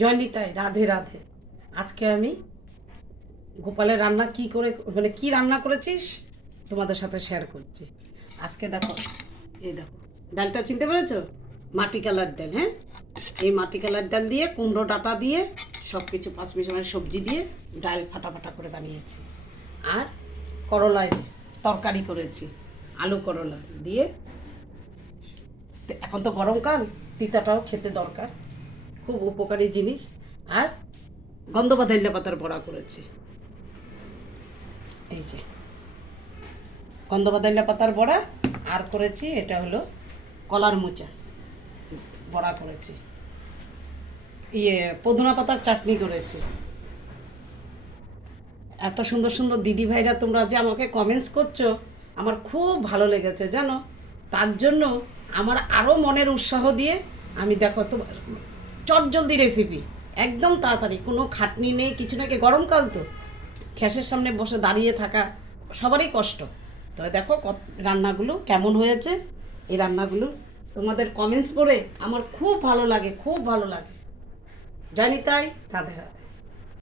জয়নিতাই, রাধে রাধে। আজকে আমি গোপালের রান্না কি করে, মানে কি রান্না করেছিস তোমাদের সাথে শেয়ার করছি। আজকে দেখো, এই দেখো, ডালটা চিনতে পেরেছো? মাটি কালার ডাল। হ্যাঁ, এই মাটি কালার ডাল দিয়ে কুমড়ো ডাঁটা দিয়ে সব কিছু পাঁচমিশালি সবজি দিয়ে ডাল ফাটা ফাটা করে বানিয়েছি। আর করলায় যে তরকারি করেছি, আলু করলা দিয়ে। তো এখন তো গরমকাল, তিতাটাও খেতে দরকার, খুব উপকারী জিনিস। আর গন্ধবাধাইল্লা পাতার বড়া করেছি। এই যে গন্ধবাধাইল্লা পাতার বড়া। আর করেছি এটা হলো কলার মোচা বড়া করেছি। পুদিনা পাতার চাটনি করেছি। এত সুন্দর সুন্দর দিদি ভাইরা তোমরা যে আমাকে কমেন্টস করছো, আমার খুব ভালো লেগেছে জানো। তার জন্য আমার আরও মনের উৎসাহ দিয়ে আমি দেখো তো চটজলদি রেসিপি, একদম তাড়াতাড়ি, কোনো খাটনি নেই কিছু নাকি। গরমকাল তো গ্যাসের সামনে বসে দাঁড়িয়ে থাকা সবারই কষ্ট। তো দেখো রান্নাগুলো কেমন হয়েছে। এই রান্নাগুলো তোমাদের কমেন্টস পড়ে আমার খুব ভালো লাগে, খুব ভালো লাগে। জানি তাই, রাধে রাধে।